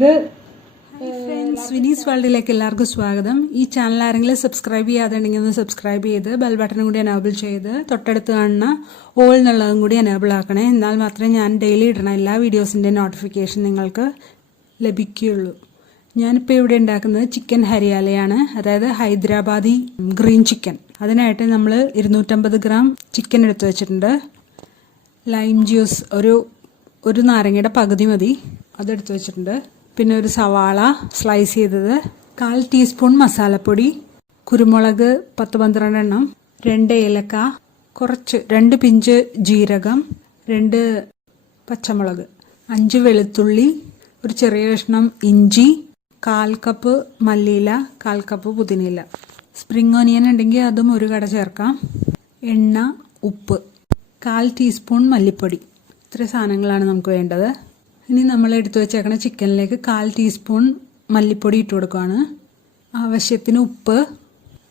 ഇത് ഫ്രണ്ട്സ് വിനീസ് വേൾഡിലേക്ക് എല്ലാവർക്കും സ്വാഗതം. ഈ ചാനൽ ആരെങ്കിലും സബ്സ്ക്രൈബ് ചെയ്യാതുണ്ടെങ്കിൽ ഒന്ന് സബ്സ്ക്രൈബ് ചെയ്ത് ബെൽ ബട്ടൺ കൂടി എനേബിൾ ചെയ്ത് തൊട്ടടുത്ത് കാണുന്ന ഓൾ എന്നുള്ളതും കൂടി എനേബിൾ ആക്കണേ. എന്നാൽ മാത്രമേ ഞാൻ ഡെയിലി ഇടണ എല്ലാ വീഡിയോസിൻ്റെ നോട്ടിഫിക്കേഷൻ നിങ്ങൾക്ക് ലഭിക്കുകയുള്ളൂ. ഞാനിപ്പോൾ ഇവിടെ ഉണ്ടാക്കുന്നത് ചിക്കൻ ഹരിയാലയാണ്, അതായത് ഹൈദരാബാദി ഗ്രീൻ ചിക്കൻ. അതിനായിട്ട് നമ്മൾ 250 ഗ്രാം ചിക്കൻ എടുത്തു വെച്ചിട്ടുണ്ട്. ലൈം ജ്യൂസ് ഒരു നാരങ്ങയുടെ പകുതി മതി, അതെടുത്ത് വെച്ചിട്ടുണ്ട്. പിന്നെ ഒരു സവാള സ്ലൈസ് ചെയ്തത്, 1/4 ടീസ്പൂൺ മസാലപ്പൊടി, കുരുമുളക് 10-12 എണ്ണം, 2 ഏലക്ക, 2 പിഞ്ച് ജീരകം, 2 പച്ചമുളക്, 5 വെളുത്തുള്ളി, ഒരു ചെറിയ കഷ്ണം ഇഞ്ചി, 1/4 കപ്പ് മല്ലിയില, 1/4 കപ്പ് പുതിനയില. സ്പ്രിംഗ് ഓനിയൻ ഉണ്ടെങ്കിൽ അതും ഒരു കട ചേർക്കാം. എണ്ണ, ഉപ്പ്, 1/4 ടീസ്പൂൺ മല്ലിപ്പൊടി. ഇത്ര സാധനങ്ങളാണ് നമുക്ക് വേണ്ടത്. ഇനി നമ്മൾ എടുത്തു വെച്ചേക്കണ ചിക്കനിലേക്ക് 1/4 ടീസ്പൂൺ മല്ലിപ്പൊടി ഇട്ട് കൊടുക്കുകയാണ്. ആവശ്യത്തിന് ഉപ്പ്,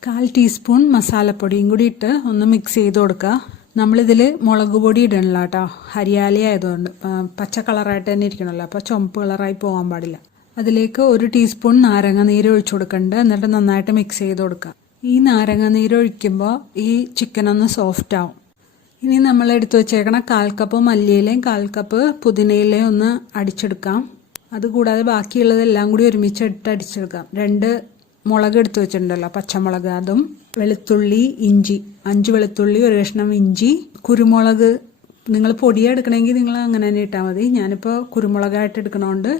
1/4 ടീസ്പൂൺ മസാലപ്പൊടിയും കൂടി ഇട്ട് ഒന്ന് മിക്സ് ചെയ്ത് കൊടുക്കുക. നമ്മളിതിൽ മുളക് പൊടി ഇടണില്ല കേട്ടോ, ഹരിയാല ആയതുകൊണ്ട് പച്ച കളറായിട്ട് തന്നെ ഇരിക്കണമല്ലോ, അപ്പോൾ ചുമപ്പ് കളറായി പോകാൻ പാടില്ല. അതിലേക്ക് 1 ടീസ്പൂൺ നാരങ്ങ നീര് ഒഴിച്ചു കൊടുക്കുന്നുണ്ട്. എന്നിട്ട് നന്നായിട്ട് മിക്സ് ചെയ്ത് കൊടുക്കുക. ഈ നാരങ്ങ നീര് ഒഴിക്കുമ്പോൾ ഈ ചിക്കൻ ഒന്ന് സോഫ്റ്റ് ആവും. ഇനി നമ്മൾ എടുത്തു വെച്ചേക്കണ 1/4 കപ്പ് മല്ലിയിലയും 1/4 കപ്പ് പുതിനയിലയും ഒന്ന് അടിച്ചെടുക്കാം. അതുകൂടാതെ ബാക്കിയുള്ളതെല്ലാം കൂടി ഒരുമിച്ച് ഇട്ട് അടിച്ചെടുക്കാം. 2 മുളക് എടുത്തു വെച്ചിട്ടുണ്ടല്ലോ, പച്ചമുളക്, അതും വെളുത്തുള്ളി, ഇഞ്ചി, 5 വെളുത്തുള്ളി, ഒരു കഷ്ണം ഇഞ്ചി, കുരുമുളക്. നിങ്ങൾ പൊടിയാണ് എടുക്കണമെങ്കിൽ നിങ്ങൾ അങ്ങനെ തന്നെ ഇട്ടാൽ മതി. ഞാനിപ്പോൾ കുരുമുളകായിട്ട് എടുക്കണോണ്ട്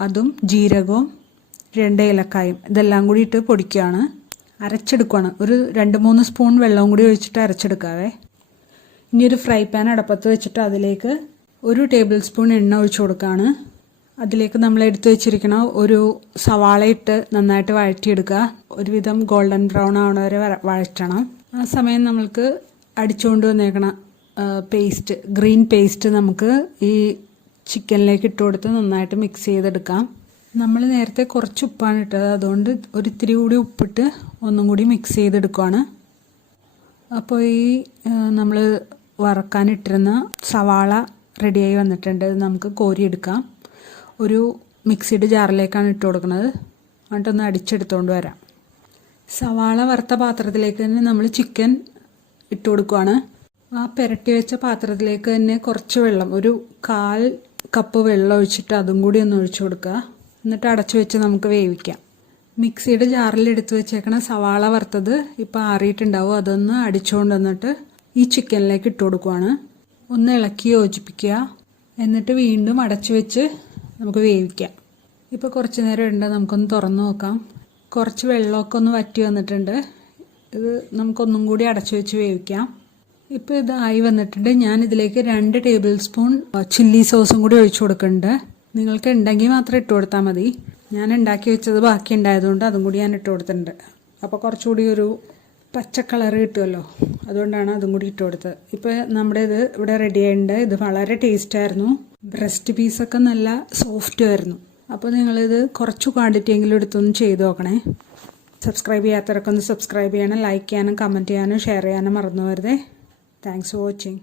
അതും ജീരകവും 2 ഏലക്കായും ഇതെല്ലാം കൂടി ഇട്ട് പൊടിക്കുകയാണ്, അരച്ചെടുക്കുകയാണ്. ഒരു 2-3 സ്പൂൺ വെള്ളവും കൂടി ഒഴിച്ചിട്ട് അരച്ചെടുക്കാവേ. ഇനി ഒരു ഫ്രൈ പാൻ അടപ്പത്ത് വെച്ചിട്ട് അതിലേക്ക് 1 ടേബിൾ സ്പൂൺ എണ്ണ ഒഴിച്ചു കൊടുക്കുകയാണ്. അതിലേക്ക് നമ്മൾ എടുത്തു വെച്ചിരിക്കണ ഒരു സവാള ഇട്ട് നന്നായിട്ട് വഴറ്റിയെടുക്കുക. ഒരുവിധം ഗോൾഡൻ ബ്രൗൺ ആവണ വരെ വഴറ്റണം. ആ സമയം നമ്മൾക്ക് അടിച്ചുകൊണ്ട് വന്നേക്കണ ഗ്രീൻ പേസ്റ്റ് നമുക്ക് ഈ ചിക്കനിലേക്ക് ഇട്ട് കൊടുത്ത് നന്നായിട്ട് മിക്സ് ചെയ്തെടുക്കാം. നമ്മൾ നേരത്തെ കുറച്ച് ഉപ്പാണ് ഇട്ടത്, അതുകൊണ്ട് ഒരിത്തിരി കൂടി ഉപ്പിട്ട് ഒന്നും കൂടി മിക്സ് ചെയ്തെടുക്കുകയാണ്. അപ്പോൾ ഈ നമ്മൾ വറക്കാനിട്ടിരുന്ന സവാള റെഡിയായി വന്നിട്ടുണ്ട്. ഇത് നമുക്ക് കോരിയെടുക്കാം. ഒരു മിക്സിയുടെ ജാറിലേക്കാണ് ഇട്ട് കൊടുക്കുന്നത്. എന്നിട്ടൊന്ന് അടിച്ചെടുത്തുകൊണ്ട് വരാം. സവാള വറുത്ത പാത്രത്തിലേക്ക് തന്നെ നമ്മൾ ചിക്കൻ ഇട്ട് കൊടുക്കുകയാണ്. ആ പുരട്ടി വെച്ച പാത്രത്തിലേക്ക് തന്നെ കുറച്ച് വെള്ളം, ഒരു 1/4 കപ്പ് വെള്ളം ഒഴിച്ചിട്ട് അതും കൂടി ഒന്ന് ഒഴിച്ചു കൊടുക്കുക. എന്നിട്ട് അടച്ചു വെച്ച് നമുക്ക് വേവിക്കാം. മിക്സിയുടെ ജാറിൽ എടുത്തു വെച്ചേക്കണ സവാള വറുത്തത് ഇപ്പോൾ ആറിയിട്ടുണ്ടാവും. അതൊന്ന് അടിച്ചുകൊണ്ട് വന്നിട്ട് ഈ ചിക്കനിലേക്ക് ഇട്ട് കൊടുക്കുവാണ്. ഒന്ന് ഇളക്കി യോജിപ്പിക്കുക. എന്നിട്ട് വീണ്ടും അടച്ചു വെച്ച് നമുക്ക് വേവിക്കാം. ഇപ്പോൾ കുറച്ച് നേരം ഉണ്ട്, നമുക്കൊന്ന് തുറന്നു നോക്കാം. കുറച്ച് വെള്ളമൊക്കെ ഒന്ന് വറ്റി വന്നിട്ടുണ്ട്. ഇത് നമുക്കൊന്നും കൂടി അടച്ചു വെച്ച് വേവിക്കാം. ഇപ്പോൾ ഇതായി വന്നിട്ടുണ്ട്. ഞാൻ ഇതിലേക്ക് 2 ടേബിൾ സ്പൂൺ ചില്ലി സോസും കൂടി ഒഴിച്ചു കൊടുക്കുന്നുണ്ട്. നിങ്ങൾക്ക് ഉണ്ടെങ്കിൽ മാത്രം ഇട്ട് കൊടുത്താൽ മതി. ഞാൻ ഉണ്ടാക്കി വെച്ചത് ബാക്കി ഉണ്ടായതുകൊണ്ട് അതും കൂടി ഞാൻ ഇട്ട് കൊടുത്തിട്ടുണ്ട്. അപ്പോൾ കുറച്ചുകൂടി ഒരു പച്ച കളർ കിട്ടുമല്ലോ, അതുകൊണ്ടാണ് അതും കൂടി ഇട്ട് കൊടുത്തത്. ഇപ്പോൾ നമ്മുടെ ഇത് ഇവിടെ റെഡി ആയിട്ടുണ്ട്. ഇത് വളരെ ടേസ്റ്റായിരുന്നു. ബ്രസ്റ്റ് പീസൊക്കെ നല്ല സോഫ്റ്റ് ആയിരുന്നു. അപ്പോൾ നിങ്ങളിത് കുറച്ച് ക്വാണ്ടിറ്റി എങ്കിലും എടുത്തൊന്ന് ചെയ്ത് നോക്കണേ. സബ്സ്ക്രൈബ് ചെയ്യാത്തവരൊക്കെ ഒന്ന് സബ്സ്ക്രൈബ് ചെയ്യണം. ലൈക്ക് ചെയ്യാനും കമൻറ്റ് ചെയ്യാനും ഷെയർ ചെയ്യാനും മറന്നു വരുതേ. Thanks for watching.